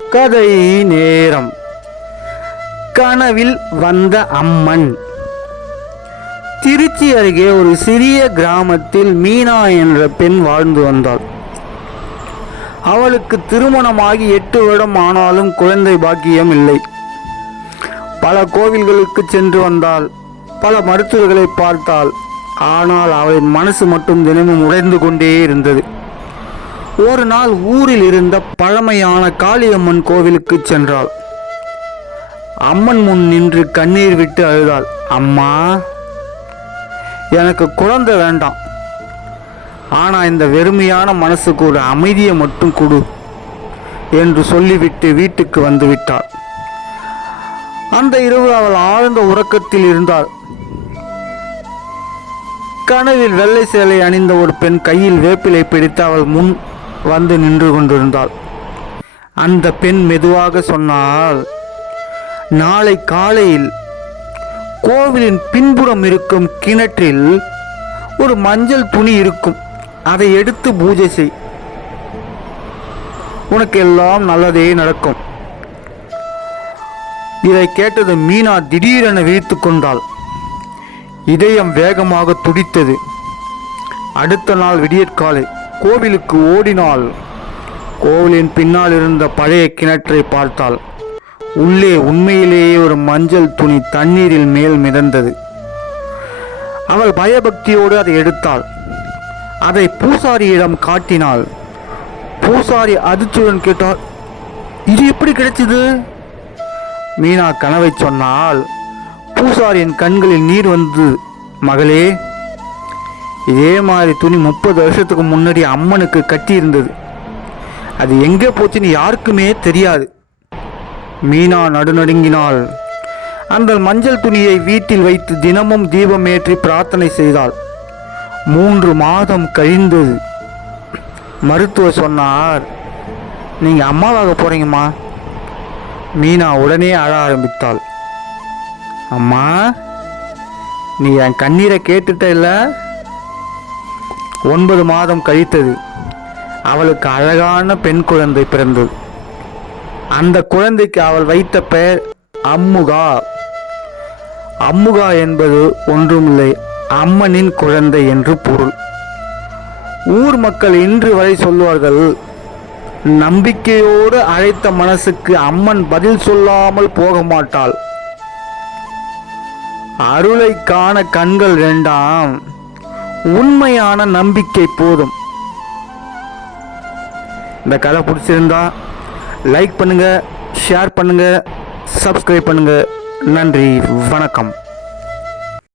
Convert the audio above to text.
கதை நேரம். கனவில் வந்த அம்மன். திருச்சி அருகே ஒரு சிறிய கிராமத்தில் மீனா என்ற பெண் வாழ்ந்து வந்தாள். அவளுக்கு திருமணமாகி 8 வருடம் ஆனாலும் குழந்தை பாக்கியம் இல்லை. பல கோவில்களுக்கு சென்று வந்தாள், பல மருத்துவர்களை பார்த்தாள். ஆனால் அவளின் மனசு மட்டும் தினமும் உடைந்து கொண்டே இருந்தது. ஒரு நாள் ஊரில் இருந்த பழமையான காளியம்மன் கோவிலுக்கு சென்றாள். அம்மன் முன் நின்று கண்ணீர் விட்டு அழுதாள். அம்மா, எனக்கு குழந்தை வேண்டாம், ஆனா இந்த வெறுமையான மனசுக்கு ஒரு அமைதியை மட்டும் கொடு என்று சொல்லிவிட்டு வீட்டுக்கு வந்து விட்டாள். அந்த இரவு அவள் ஆழ்ந்த உறக்கத்தில் இருந்தாள். கனவில் வெள்ளை சேலை அணிந்த ஒரு பெண் கையில் வேப்பிலை பிடித்து அவள் முன் வந்து நின்று கொண்டிருந்தாள். அந்த பெண் மெதுவாக சொன்னாள், நாளை காலையில் கோவிலின் பின்புறம் இருக்கும் கிணற்றில் ஒரு மஞ்சள் துணி இருக்கும், அதை எடுத்து பூஜை செய், உனக்கு எல்லாம் நல்லதே நடக்கும். இதை கேட்டது மீனா திடீரென விழித்து கொண்டாள். இதயம் வேகமாக துடித்தது. அடுத்த நாள் விடியற்காலை கோவிலுக்கு ஓடினாள். கோவிலின் பின்னால் இருந்த பழைய கிணற்றை பார்த்தாள். உள்ளே உண்மையிலேயே ஒரு மஞ்சள் துணி தண்ணீரில் மேல் மிதந்தது. அவள் பயபக்தியோடு அதை எடுத்தாள். அதை பூசாரியிடம் காட்டினாள். பூசாரி அதிர்ச்சியுடன் கேட்டாள், இது எப்படி கிடைச்சது? மீனா கனவை சொன்னால். பூசாரியின் கண்களில் நீர் வந்து, மகளே, இதே மாதிரி துணி 30 வருஷத்துக்கு முன்னாடி அம்மனுக்கு கட்டியிருந்தது, அது எங்கே போச்சுன்னு யாருக்குமே தெரியாது. மீனா நடுநடுங்கினாள். அந்த மஞ்சள் துணியை வீட்டில் வைத்து தினமும் தீபம் ஏற்றி பிரார்த்தனை செய்தாள். 3 மாதம் கழிந்தது. மருத்துவர் சொன்னார், நீங்க அம்மாவாக போறீங்கம்மா. மீனா உடனே அழ ஆரம்பித்தாள். அம்மா, நீ என் கண்ணீரை கேட்டுட்ட இல்ல? 9 மாதம் கழித்தது. அவளுக்கு அழகான பெண் குழந்தை பிறந்தது. அந்த குழந்தைக்கு அவள் வைத்த பெயர் அம்முகா. அம்முகா என்பது ஒன்றுமில்லை, அம்மனின் குழந்தை என்று பொருள். ஊர் மக்கள் இன்று வரை சொல்வார்கள், நம்பிக்கையோடு அழைத்த மனசுக்கு அம்மன் பதில் சொல்லாமல் போக மாட்டாள். அருளை காண கண்கள் வேண்டாம், உண்மையான நம்பிக்கை போதும். இந்த கதை பிடிச்சிருந்தா லைக் பண்ணுங்க, ஷேர் பண்ணுங்க, சப்ஸ்கிரைப் பண்ணுங்க. நன்றி, வணக்கம்.